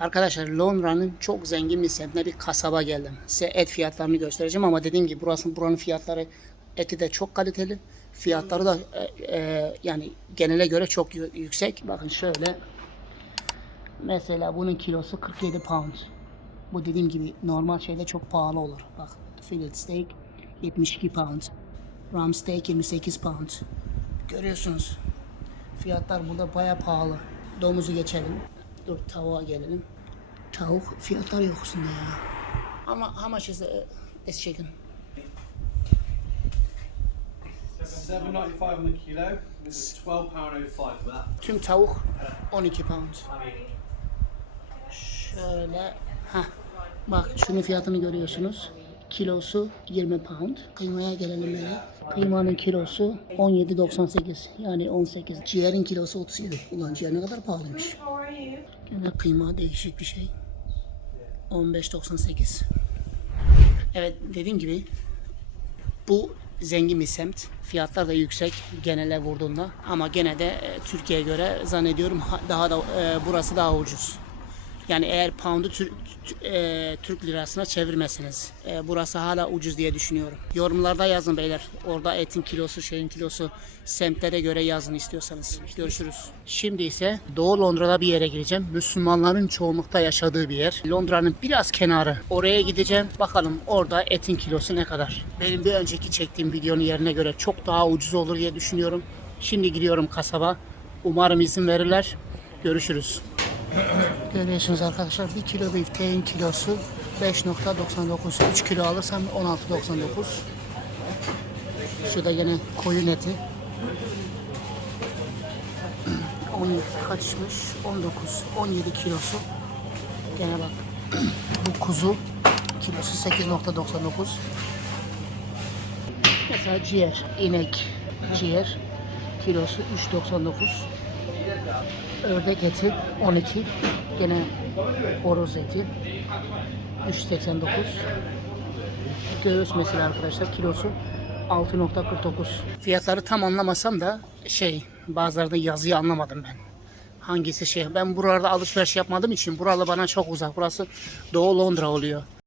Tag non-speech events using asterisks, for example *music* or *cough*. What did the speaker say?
Arkadaşlar Londra'nın çok zengin bir semtine bir kasaba geldim. Size et fiyatlarını göstereceğim ama dediğim gibi burası buranın fiyatları eti de çok kaliteli. Fiyatları da e, e, yani genele göre çok yü- yüksek. Bakın şöyle. Mesela bunun kilosu 47 pound. Bu dediğim gibi normal şeyde çok pahalı olur. Bak fillet steak 72 pound. Ram steak 28 pound. Görüyorsunuz. Fiyatlar burada baya pahalı. Domuzu geçelim. Dur tavuğa gelelim. Tavuk fiyatlar yok üstünde ya. Ama how much is the, this chicken? Seven ninety five on the kilo. This is twelve pound oh five for that. Tüm tavuk 12 pound. Şöyle. ha Bak şunun fiyatını görüyorsunuz. Kilosu 20 pound. Kıymaya gelelim böyle. Kıymanın kilosu 17.98 yani 18. Ciğerin kilosu 37. Ulan ciğer ne kadar pahalıymış. Gene kıyma değişik bir şey. 15.98. Evet dediğim gibi bu zengin bir semt. Fiyatlar da yüksek genele vurduğunda. Ama gene de e, Türkiye'ye göre zannediyorum ha- daha da e, burası daha ucuz. Yani eğer pound'u Tür- Tü- e, Türk lirasına çevirmesiniz. e, burası hala ucuz diye düşünüyorum. Yorumlarda yazın beyler. Orada etin kilosu, şeyin kilosu semtlere göre yazın istiyorsanız. Görüşürüz. Şimdi ise Doğu Londra'da bir yere gireceğim. Müslümanların çoğunlukta yaşadığı bir yer. Londra'nın biraz kenarı. Oraya gideceğim. Bakalım orada etin kilosu ne kadar. Benim bir önceki çektiğim videonun yerine göre çok daha ucuz olur diye düşünüyorum. Şimdi gidiyorum kasaba. Umarım izin verirler. Görüşürüz. Görüyorsunuz arkadaşlar 1 kilo bifteğin kilosu 5.99 3 kilo alırsam 16.99 Şurada yine koyun eti. *clears throat* 17 kaçmış 19 17 kilosu. Gene bak *clears throat* bu kuzu kilosu 8.99 Mesela ciğer inek ciğer kilosu 3.99 Ördek eti 12. Gene horoz eti 3.89. Göğüs mesela arkadaşlar kilosu 6.49. Fiyatları tam anlamasam da şey bazılarında yazıyı anlamadım ben. Hangisi şey? Ben buralarda alışveriş yapmadığım için buralı bana çok uzak. Burası Doğu Londra oluyor.